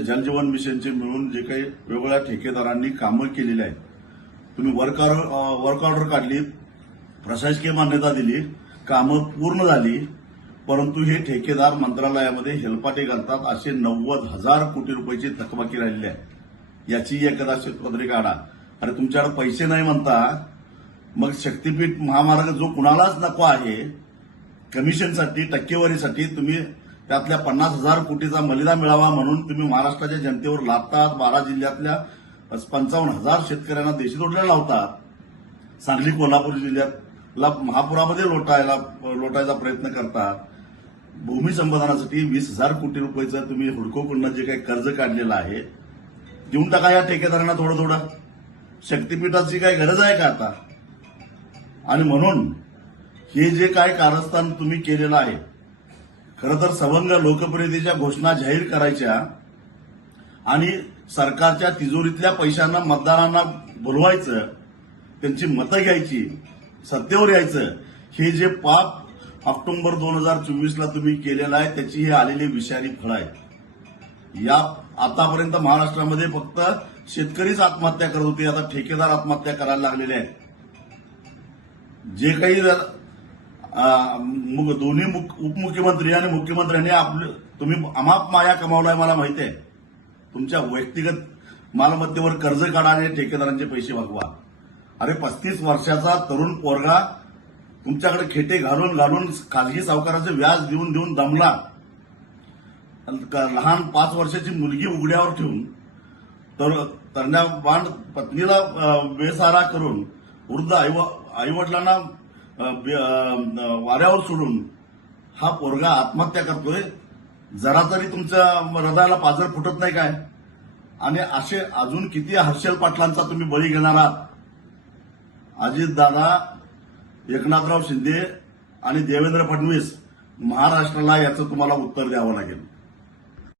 जलजीवन मिशनचे मिळून जे काही वेगवेगळ्या ठेकेदारांनी कामं केलेली आहेत, तुम्ही वर्क ऑर्डर काढली, प्रशासकीय मान्यता दिली, कामं पूर्ण झाली, परंतु हे ठेकेदार मंत्रालयामध्ये हेलपाटे घालतात. असे 90,000 कोटी रुपयाची थकबाकी राहिलेली आहे. याची एकदा शेतपत्रे काढा. अरे तुमच्याकडे पैसे नाही म्हणता, मग शक्तीपीठ महामार्ग जो कुणालाच नको आहे, कमिशनसाठी टक्केवारीसाठी तुम्ही त्यातल्या 50,000 कोटीचा मलिदा मिळावा म्हणून तुम्ही महाराष्ट्राच्या जनतेवर लादतात. 12 जिल्ह्यातल्या 55,000 शेतकऱ्यांना देशदोडला लावतात. सांगली कोल्हापूर जिल्ह्यातला महापुरामध्ये लोटायचा प्रयत्न करतात. भूमी संपादनासाठी 20,000 कोटी रुपयाचं तुम्ही हुडकोकडनं जे काही कर्ज काढलेलं आहे, देऊन टाका या ठेकेदारांना थोडं थोडं. शक्तीपीठाची काही गरज आहे का आता? आणि म्हणून हे जे काय कारस्थान तुम्ही केलेलं आहे, खरं तर सवंग लोकप्रियतेच्या घोषणा जाहीर करायच्या आणि सरकारच्या तिजोरीतल्या पैशांना मतदारांना बोलवायचं, त्यांची मतं घ्यायची, सत्तेवर यायचं, हे जे पाप ऑक्टोबर 2024ला तुम्ही केलेलं आहे, त्याची ही आलेली विषारी फळं आहे. या आतापर्यंत महाराष्ट्रामध्ये फक्त शेतकरीच आत्महत्या करत होते, आता ठेकेदार आत्महत्या करायला लागलेले आहेत. जे काही दोन्ही उपमुख्यमंत्री आणि मुख्यमंत्र्यांनी तुम्ही अमाप माया कमावलाय मला माहिती आहे. तुमच्या वैयक्तिक मालमत्तेवर कर्ज काढा आणि ठेकेदारांचे पैसे भागवा. अरे 35 वर्षाचा तरुण पोरगा तुमच्याकडे खेटे घालून घालून खाजगी सावकाराचे व्याज देऊन देऊन दमला. लहान 5 वर्षाची मुलगी उघड्यावर ठेवून तरण्याबाण पत्नीला बेसहारा करून वृद्ध आईवडिलांना वाऱ्यावर सोडून हा पोरगा आत्महत्या करतोय. जरा तरी तुमच्या हृदयाला पाझर फुटत नाही काय? आणि असे अजून किती हर्षल पाटलांचा तुम्ही बळी घेणार आहात? अजितदादा, एकनाथराव शिंदे आणि देवेंद्र फडणवीस, महाराष्ट्राला याचं तुम्हाला उत्तर द्यावं लागेल.